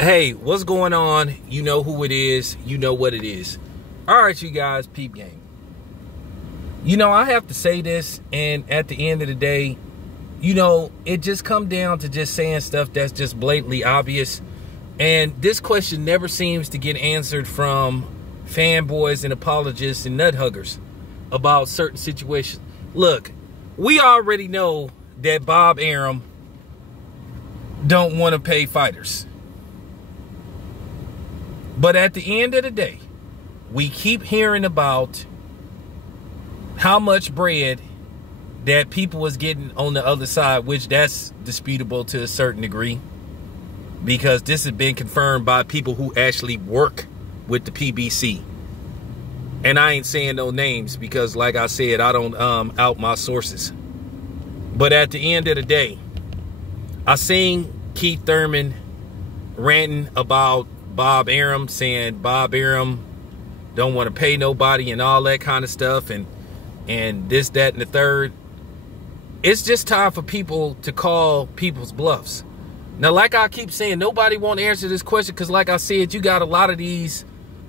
Hey, what's going on? You know who it is. You know what it is. All right, you guys, peep game. You know, I have to say this, and at the end of the day, you know, it just comes down to just saying stuff that's just blatantly obvious. And this question never seems to get answered from fanboys and apologists and nut huggers about certain situations. Look, we already know that Bob Arum don't want to pay fighters. But at the end of the day, we keep hearing about how much bread that people was getting on the other side, which that's disputable to a certain degree, because this has been confirmed by people who actually work with the PBC. And I ain't saying no names because, like I said, I don't out my sources. But at the end of the day, I seen Keith Thurman ranting about Bob Arum, saying Bob Arum don't want to pay nobody and all that kind of stuff, and this, that, and the third. It's just time for people to call people's bluffs. Now, like I keep saying, nobody won't answer this question because, like I said, you got a lot of these,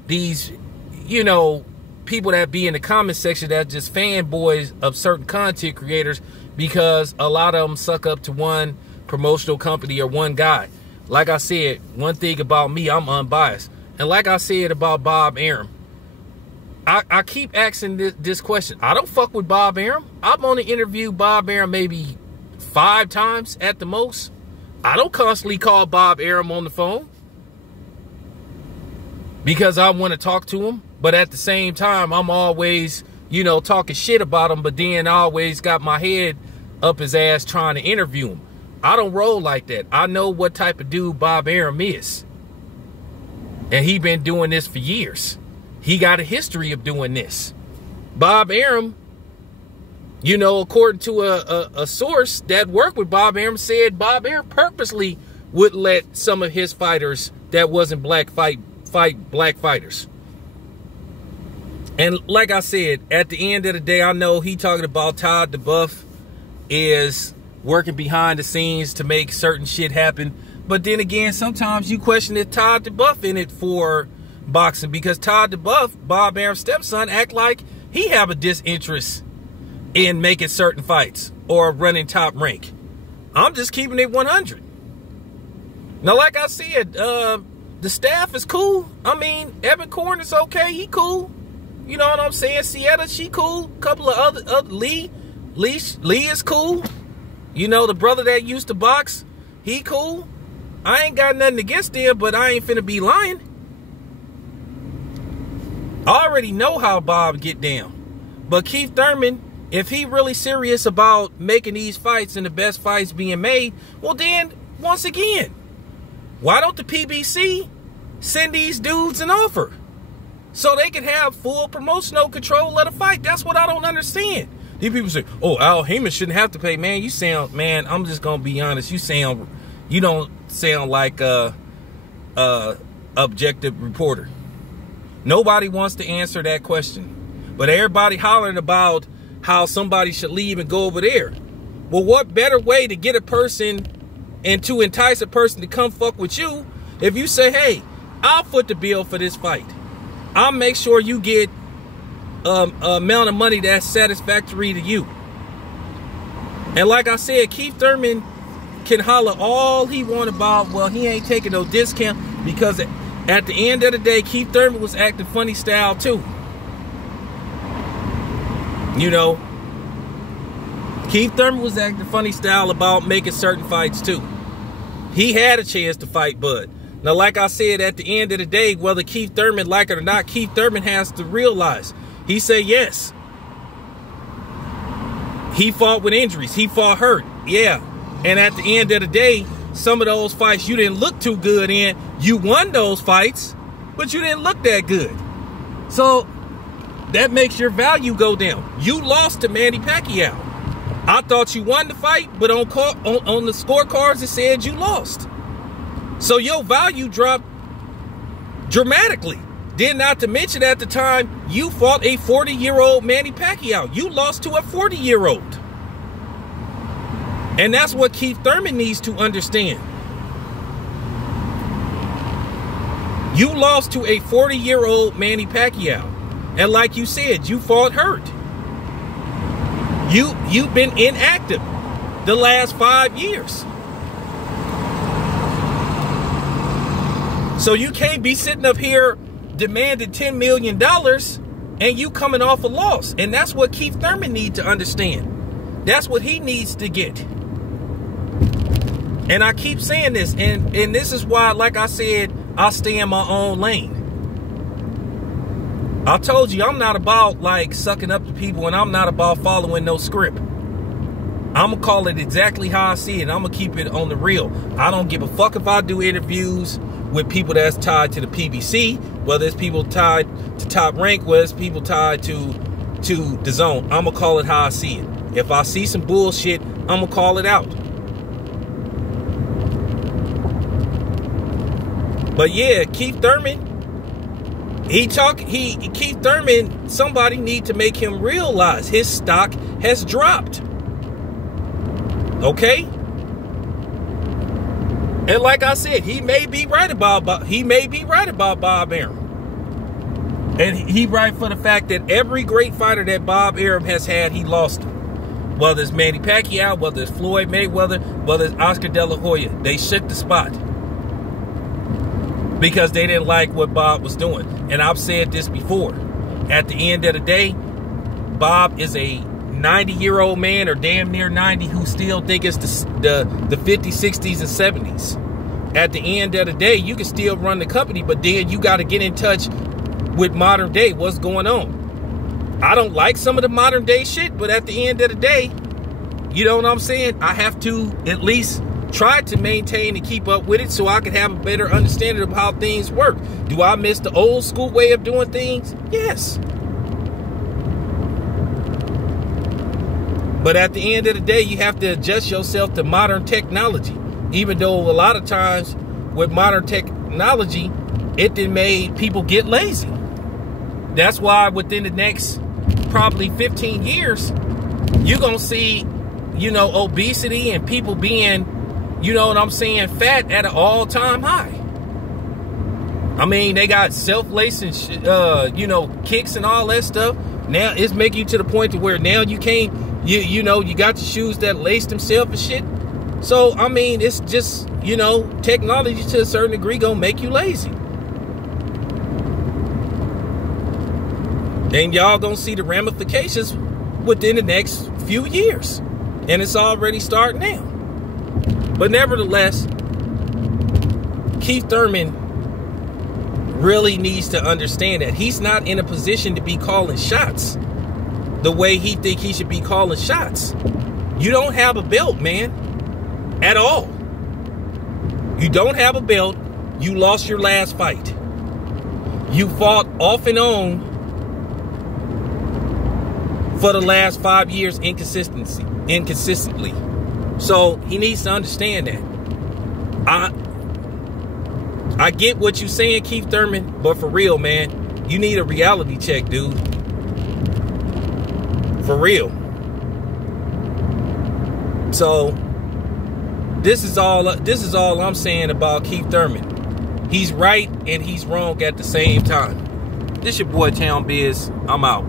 you know, people that be in the comment section that just fanboys of certain content creators because a lot of them suck up to one promotional company or one guy. Like I said, one thing about me, I'm unbiased. And like I said about Bob Arum, I keep asking this question. I don't fuck with Bob Arum. I've only interviewed Bob Arum maybe 5 times at the most. I don't constantly call Bob Arum on the phone because I want to talk to him. But at the same time, I'm always, you know, talking shit about him. But then I always got my head up his ass trying to interview him. I don't roll like that. I know what type of dude Bob Arum is. And he been doing this for years. He got a history of doing this. Bob Arum, you know, according to a source that worked with Bob Arum, said Bob Arum purposely would let some of his fighters that wasn't black fight black fighters. And like I said, at the end of the day, I know he talking about Todd DeBuff is working behind the scenes to make certain shit happen. But then again, sometimes you question if Todd DeBuff in it for boxing, because Todd DeBuff, Bob Arum's stepson, act like he have a disinterest in making certain fights or running top rank. I'm just keeping it 100. Now, like I said, the staff is cool. I mean, Evan Corn is okay. He cool. You know what I'm saying? Sietta, she cool. Couple of other Lee is cool. You know, the brother that used to box, he cool. I ain't got nothing against them, but I ain't finna be lying. I already know how Bob get down. But Keith Thurman, if he really serious about making these fights and the best fights being made, well then, once again, why don't the PBC send these dudes an offer so they can have full promotional control of the fight? That's what I don't understand. These people say, oh, Al Heyman shouldn't have to pay. Man, you sound, man, I'm just going to be honest. You don't sound like a objective reporter. Nobody wants to answer that question. But everybody hollering about how somebody should leave and go over there. Well, what better way to get a person and to entice a person to come fuck with you if you say, hey, I'll foot the bill for this fight. I'll make sure you get amount of money that's satisfactory to you. And like I said, Keith Thurman can holler all he want about, well, he ain't taking no discount, because at the end of the day, Keith Thurman was acting funny style too. You know, Keith Thurman was acting funny style about making certain fights too. He had a chance to fight Bud. Now, like I said, at the end of the day, whether Keith Thurman like it or not, Keith Thurman has to realize, he said yes. He fought with injuries. He fought hurt. Yeah. And at the end of the day, some of those fights you didn't look too good in. You won those fights, but you didn't look that good. So that makes your value go down. You lost to Manny Pacquiao. I thought you won the fight, but on the scorecards it said you lost. So your value dropped dramatically. Then not to mention at the time, you fought a 40-year-old Manny Pacquiao. You lost to a 40-year-old. And that's what Keith Thurman needs to understand. You lost to a 40-year-old Manny Pacquiao. And like you said, you fought hurt. You've been inactive the last 5 years. So you can't be sitting up here demanding $10 million and you coming off a loss. And that's what Keith Thurman needs to understand. That's what he needs to get. And I keep saying this, and this is why, like I said, I stay in my own lane. I told you, I'm not about like sucking up to people, and I'm not about following no script. I'm going to call it exactly how I see it. I'm going to keep it on the real. I don't give a fuck if I do interviews with people that's tied to the PBC, whether it's people tied to Top Rank, whether it's people tied to the Zone. I'm going to call it how I see it. If I see some bullshit, I'm going to call it out. But yeah, Keith Thurman, Keith Thurman, somebody need to make him realize his stock has dropped. Okay? And like I said, he may be right about Bob Arum. And he right for the fact that every great fighter that Bob Arum has had, he lost him. Whether it's Manny Pacquiao, whether it's Floyd Mayweather, whether it's Oscar De La Hoya, they shook the spot. Because they didn't like what Bob was doing. And I've said this before. At the end of the day, Bob is a 90-year-old man, or damn near 90, who still think it's the 50s, 60s, and 70s. At the end of the day, you can still run the company, but then you got to get in touch with modern day, what's going on. I don't like some of the modern day shit, but at the end of the day, you know what I'm saying? I have to at least try to maintain and keep up with it so I can have a better understanding of how things work. Do I miss the old school way of doing things? Yes. But at the end of the day, you have to adjust yourself to modern technology. Even though a lot of times with modern technology, it then made people get lazy. That's why within the next probably 15 years, you're going to see, you know, obesity and people being, you know what I'm saying, fat at an all-time high. I mean, they got self-lacing, you know, kicks and all that stuff. Now it's making you to the point to where now you can't, you know, you got the shoes that lace themselves and shit. So, I mean, it's just, you know, technology to a certain degree gonna make you lazy. And y'all gonna see the ramifications within the next few years. And it's already starting now. But nevertheless, Keith Thurman really needs to understand that he's not in a position to be calling shots the way he think he should be calling shots. You don't have a belt, man, at all. You don't have a belt. You lost your last fight. You fought off and on for the last 5 years inconsistently. So he needs to understand that. I get what you're saying, Keith Thurman, but for real, man, you need a reality check, dude. For real. So this is all I'm saying about Keith Thurman. He's right and he's wrong at the same time. This your boy Town Biz. I'm out.